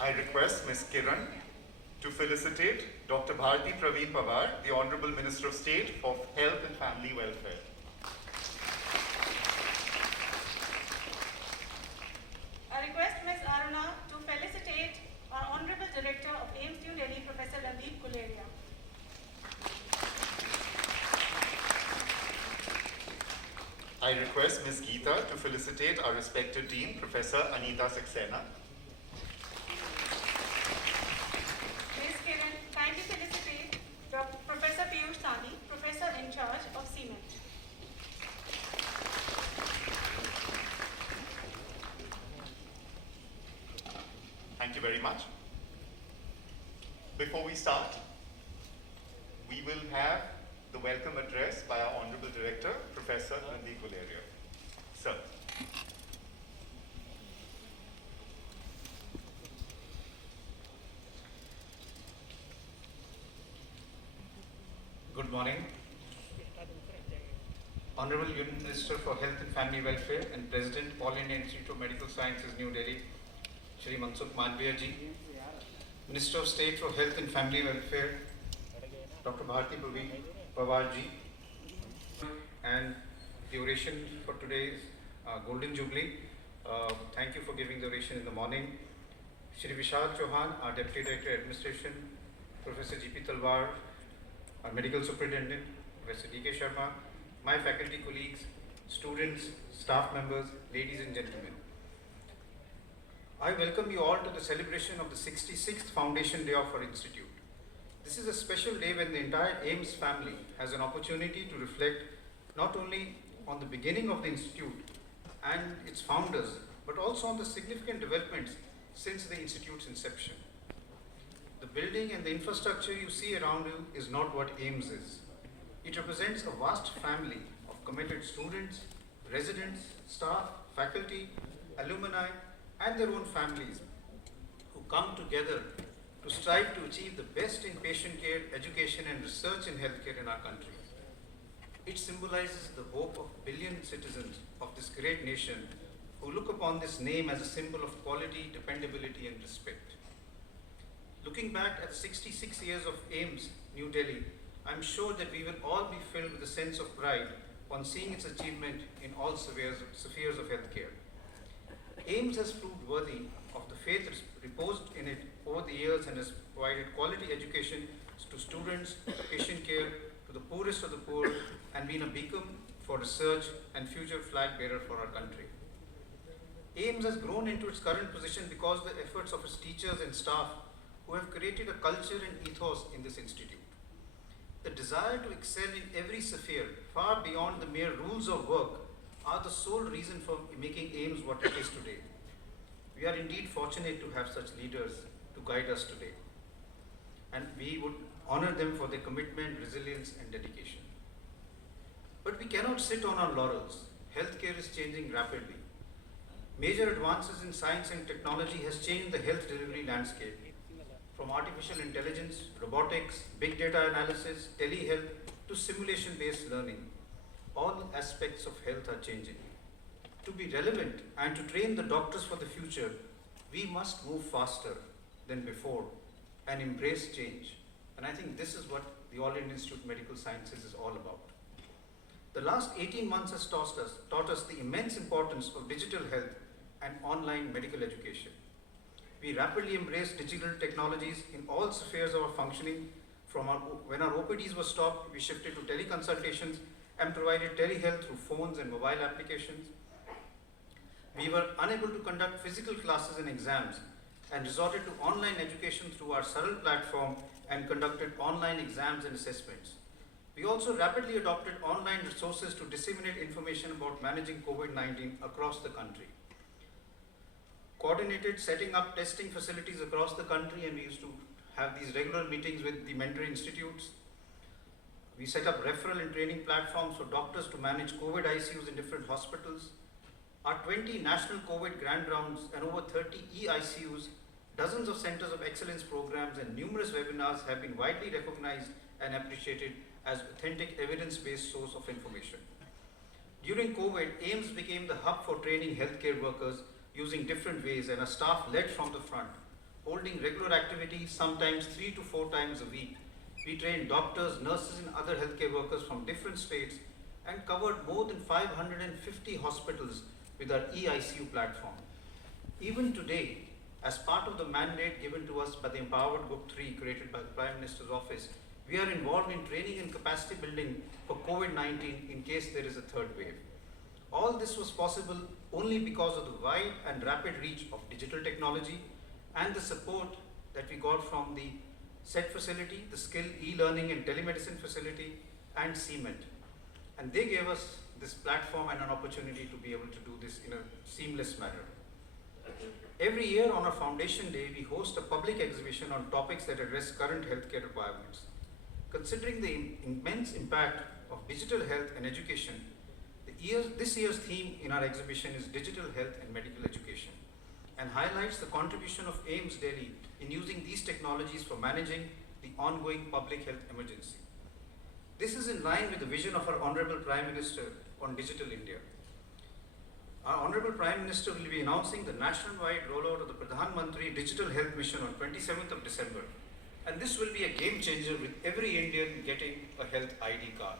I request Ms. Kiran to felicitate Dr. Bharti Praveen Pawar, the Honorable Minister of State for Health and Family Welfare. I request Ms. Aruna to felicitate our Honorable Director of AIIMS New Delhi, Professor Landeep Guleria. I request Ms. Geeta to felicitate our respected Dean, Professor Anita Saxena. Ms. Kiran, kindly felicitate Professor Piyush Sani, Professor in charge of Cement. Thank you very much. Before we start, we will have the welcome address by our Honorable Director, Professor Landeep Guleria. Sir. Good morning. Honorable Union Minister for Health and Family Welfare and President, All India Institute of Medical Sciences, New Delhi, Shri Mansukh Mandviya ji. Minister of State for Health and Family Welfare, Dr. Bharti Praveen Pawar ji. And the oration for today's Golden Jubilee. Thank you for giving the oration in the morning. Shri Vishal Chauhan, our Deputy Director Administration, Professor G.P. Talwar, our Medical Superintendent, Professor D.K. Sharma, my faculty colleagues, students, staff members, ladies and gentlemen. I welcome you all to the celebration of the 66th Foundation Day of our Institute. This is a special day when the entire AIIMS family has an opportunity to reflect not only on the beginning of the Institute and its founders, but also on the significant developments since the Institute's inception. The building and the infrastructure you see around you is not what AIIMS is. It represents a vast family of committed students, residents, staff, faculty, alumni, and their own families who come together to strive to achieve the best in patient care, education, and research in healthcare in our country. It symbolizes the hope of billion citizens of this great nation who look upon this name as a symbol of quality, dependability, and respect. Looking back at 66 years of AIIMS, New Delhi, I'm sure that we will all be filled with a sense of pride on seeing its achievement in all spheres of healthcare. AIIMS has proved worthy of the faith reposed in it over the years and has provided quality education to students, patient care, to the poorest of the poor, and been a beacon for research and future flag bearer for our country. AIIMS has grown into its current position because of the efforts of its teachers and staff who have created a culture and ethos in this institute. The desire to excel in every sphere, far beyond the mere rules of work, are the sole reason for making AIIMS what it is today. We are indeed fortunate to have such leaders to guide us today, and we would honor them for their commitment, resilience, and dedication. But we cannot sit on our laurels. Healthcare is changing rapidly. Major advances in science and technology has changed the health delivery landscape. From artificial intelligence, robotics, big data analysis, telehealth, to simulation-based learning, all aspects of health are changing. To be relevant and to train the doctors for the future, we must move faster than before and embrace change. And I think this is what the All India Institute of Medical Sciences is all about. The last 18 months has taught us the immense importance of digital health and online medical education. We rapidly embraced digital technologies in all spheres of our functioning. When our OPDs were stopped, we shifted to teleconsultations and provided telehealth through phones and mobile applications. We were unable to conduct physical classes and exams and resorted to online education through our Saral platform and conducted online exams and assessments. We also rapidly adopted online resources to disseminate information about managing COVID-19 across the country. Coordinated setting up testing facilities across the country, and we used to have these regular meetings with the mentor institutes. We set up referral and training platforms for doctors to manage COVID ICUs in different hospitals. Our 20 national COVID grand rounds and over 30 e-ICUs, dozens of centers of excellence programs, and numerous webinars have been widely recognized and appreciated as authentic evidence-based source of information. During COVID, AIIMS became the hub for training healthcare workers using different ways, and our staff led from the front. holding regular activities, sometimes 3 to 4 times a week. We trained doctors, nurses, and other healthcare workers from different states and covered more than 550 hospitals with our eICU platform. Even today, as part of the mandate given to us by the Empowered Group 3 created by the Prime Minister's Office, we are involved in training and capacity building for COVID-19 in case there is a third wave. All this was possible only because of the wide and rapid reach of digital technology and the support that we got from the SET facility, the Skill e-learning and telemedicine facility, and CMET. And they gave us this platform and an opportunity to be able to do this in a seamless manner. Every year on our Foundation Day, we host a public exhibition on topics that address current healthcare requirements. Considering the immense impact of digital health and education, this year's theme in our exhibition is Digital Health and Medical Education, and highlights the contribution of AIIMS Delhi in using these technologies for managing the ongoing public health emergency. This is in line with the vision of our Honorable Prime Minister on Digital India. Our Honorable Prime Minister will be announcing the nationwide rollout of the Pradhan Mantri Digital Health Mission on 27th of December. And this will be a game changer with every Indian getting a health ID card.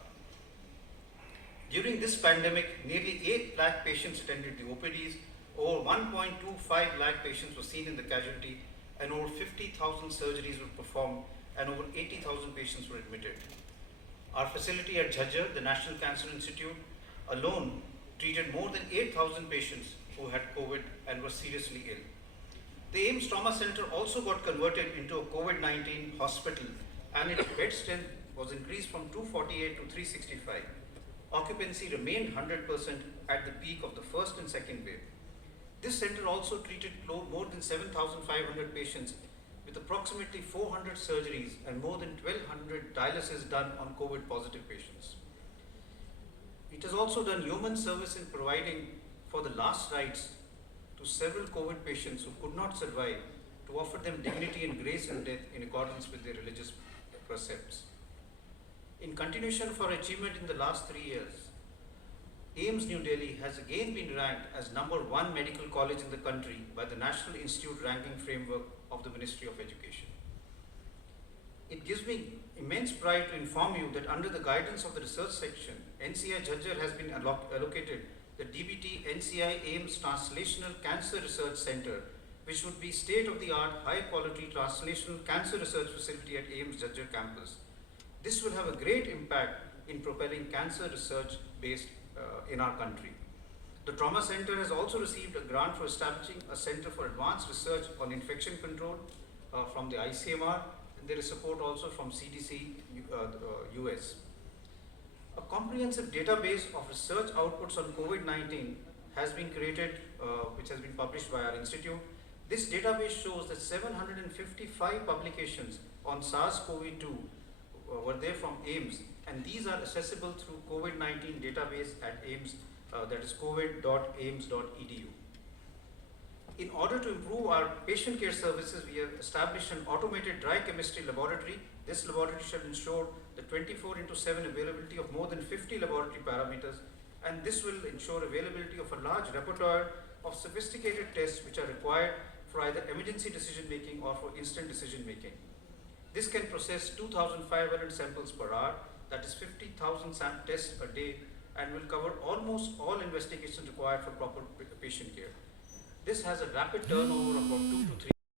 During this pandemic, nearly 8 lakh patients attended the OPDs, over 1.25 lakh patients were seen in the casualty, and over 50,000 surgeries were performed, and over 80,000 patients were admitted. Our facility at Jhajjar, the National Cancer Institute, alone treated more than 8,000 patients who had COVID and were seriously ill. The AIIMS Trauma Center also got converted into a COVID-19 hospital, and its bed strength was increased from 248 to 365. Occupancy remained 100% at the peak of the first and second wave. This center also treated more than 7,500 patients with approximately 400 surgeries and more than 1,200 dialysis done on COVID-positive patients. It has also done human service in providing for the last rites to several COVID patients who could not survive, to offer them dignity and grace in death in accordance with their religious precepts. In continuation of our achievement in the last 3 years, AIIMS New Delhi has again been ranked as #1 medical college in the country by the National Institute Ranking Framework of the Ministry of Education. It gives me immense pride to inform you that under the guidance of the research section, NCI Jhajjar has been allocated the DBT NCI AIIMS Translational Cancer Research Center, which would be state-of-the-art, high-quality translational cancer research facility at AIIMS Jhajjar campus. This will have a great impact in propelling cancer research based in our country. The Trauma Center has also received a grant for establishing a Center for Advanced Research on Infection Control from the ICMR, and there is support also from CDC US. A comprehensive database of research outputs on COVID-19 has been created, which has been published by our institute. This database shows that 755 publications on SARS-CoV-2 were there from AIIMS, and these are accessible through COVID-19 database at AIIMS, that is covid.aims.edu. In order to improve our patient care services, we have established an automated dry chemistry laboratory. This laboratory shall ensure the 24/7 availability of more than 50 laboratory parameters, and this will ensure availability of a large repertoire of sophisticated tests which are required for either emergency decision making or for instant decision making. This can process 2,500 samples per hour, that is 50,000 tests a day, and will cover almost all investigations required for proper patient care. This has a rapid turnover of about 2 to 3